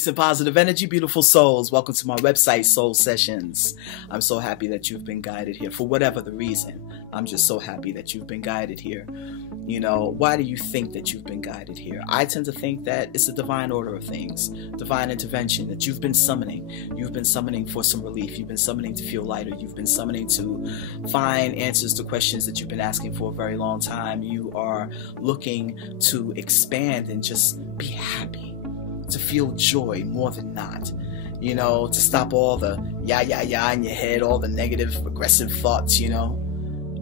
Peace and positive energy, beautiful souls. Welcome to my website, Soul Sessions. I'm so happy that you've been guided here for whatever the reason. I'm just so happy that you've been guided here. You know, why do you think that you've been guided here? I tend to think that it's a divine order of things, divine intervention that you've been summoning. You've been summoning for some relief. You've been summoning to feel lighter. You've been summoning to find answers to questions that you've been asking for a very long time. You are looking to expand and just be happy, to feel joy more than not, you know, to stop all the yeah in your head, all the negative, aggressive thoughts, you know.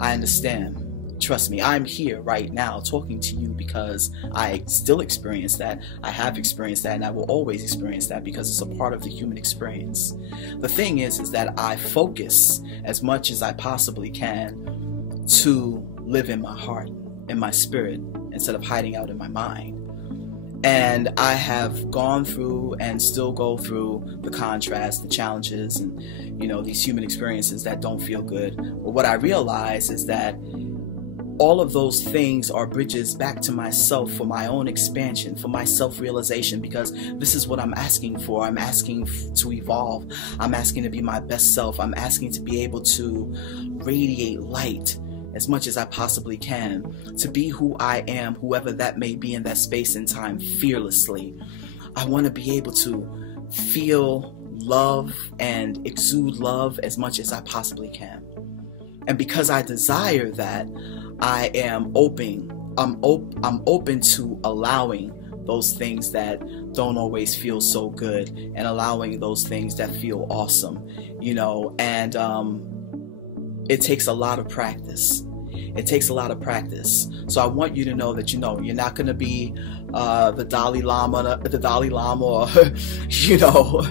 I understand. Trust me, I'm here right now talking to you because I still experience that. I have experienced that, and I will always experience that because it's a part of the human experience. The thing is that I focus as much as I possibly can to live in my heart, in my spirit, instead of hiding out in my mind. And I have gone through and still go through the contrast, the challenges, and, you know, these human experiences that don't feel good. But what I realize is that all of those things are bridges back to myself for my own expansion, for my self-realization, because this is what I'm asking for. I'm asking to evolve. I'm asking to be my best self. I'm asking to be able to radiate light as much as I possibly can, to be who I am, whoever that may be in that space and time, fearlessly. I want to be able to feel love and exude love as much as I possibly can. And because I desire that, I am open. I'm open to allowing those things that don't always feel so good, and allowing those things that feel awesome, you know. And it takes a lot of practice. It takes a lot of practice. So I want you to know that, you know, you're not going to be the Dalai Lama, or, you know,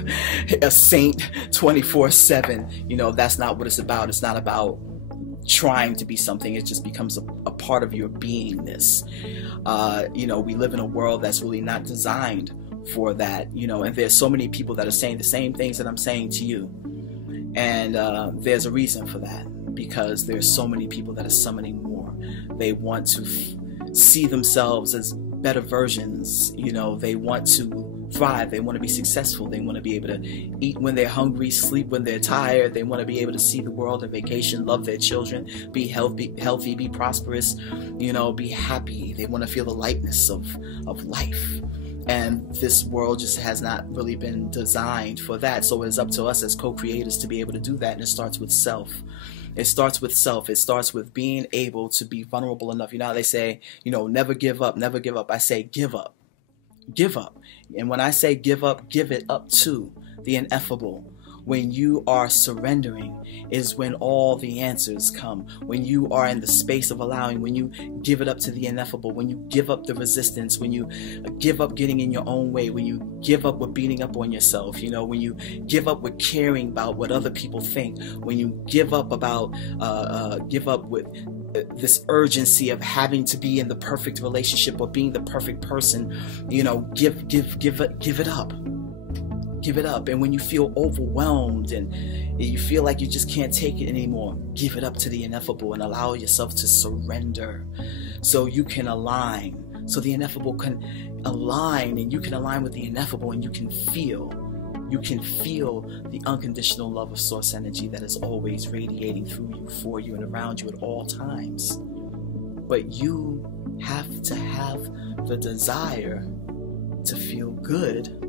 a saint 24/7. You know, that's not what it's about. It's not about trying to be something. It just becomes a part of your beingness. You know, we live in a world that's really not designed for that, you know, and there's so many people that are saying the same things that I'm saying to you. And there's a reason for that, because there's so many people that are summoning more. They want to see themselves as better versions, you know. They want to thrive. They want to be successful. They want to be able to eat when they're hungry, sleep when they're tired. They want to be able to see the world on vacation, love their children, be healthy, be prosperous, you know, be happy. They want to feel the lightness of life. And this world just has not really been designed for that. So it's up to us as co-creators to be able to do that. And it starts with self. It starts with self. It starts with being able to be vulnerable enough. You know how they say, you know, never give up, never give up. I say give up. Give up. And when I say give up, give it up to the ineffable. When you are surrendering is when all the answers come. When you are in the space of allowing, when you give it up to the ineffable, when you give up the resistance, when you give up getting in your own way, when you give up with beating up on yourself, you know, when you give up with caring about what other people think, when you give up about, give up with this urgency of having to be in the perfect relationship or being the perfect person, you know, give it up. Give it up. And when you feel overwhelmed and you feel like you just can't take it anymore, give it up to the ineffable and allow yourself to surrender so you can align, so the ineffable can align, and you can align with the ineffable, and you can feel the unconditional love of source energy that is always radiating through you, for you, and around you at all times. But you have to have the desire to feel good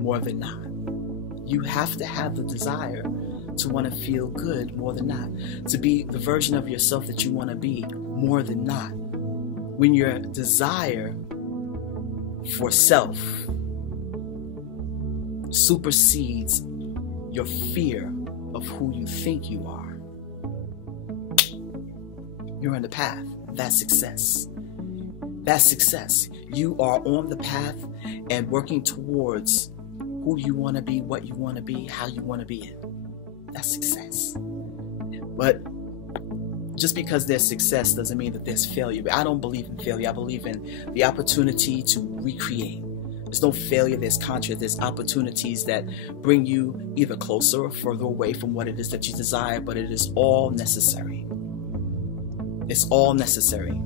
more than not. You have to have the desire to want to feel good more than not, to be the version of yourself that you want to be more than not. When your desire for self supersedes your fear of who you think you are, you're on the path. That's success. That's success. You are on the path and working towards who you want to be, what you want to be, how you want to be it. That's success. But just because there's success doesn't mean that there's failure. I don't believe in failure. I believe in the opportunity to recreate. There's no failure, there's contrast, there's opportunities that bring you either closer or further away from what it is that you desire, but it is all necessary. It's all necessary.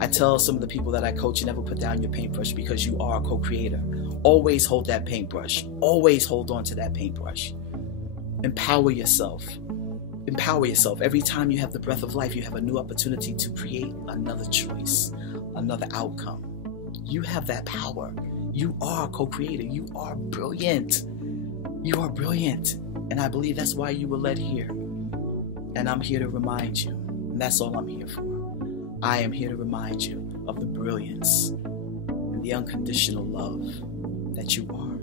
I tell some of the people that I coach, you never put down your paintbrush, because you are a co-creator. Always hold that paintbrush. Always hold on to that paintbrush. Empower yourself. Empower yourself. Every time you have the breath of life, you have a new opportunity to create another choice, another outcome. You have that power. You are a co-creator. You are brilliant. You are brilliant. And I believe that's why you were led here. And I'm here to remind you. And that's all I'm here for. I am here to remind you of the brilliance and the unconditional love that you are.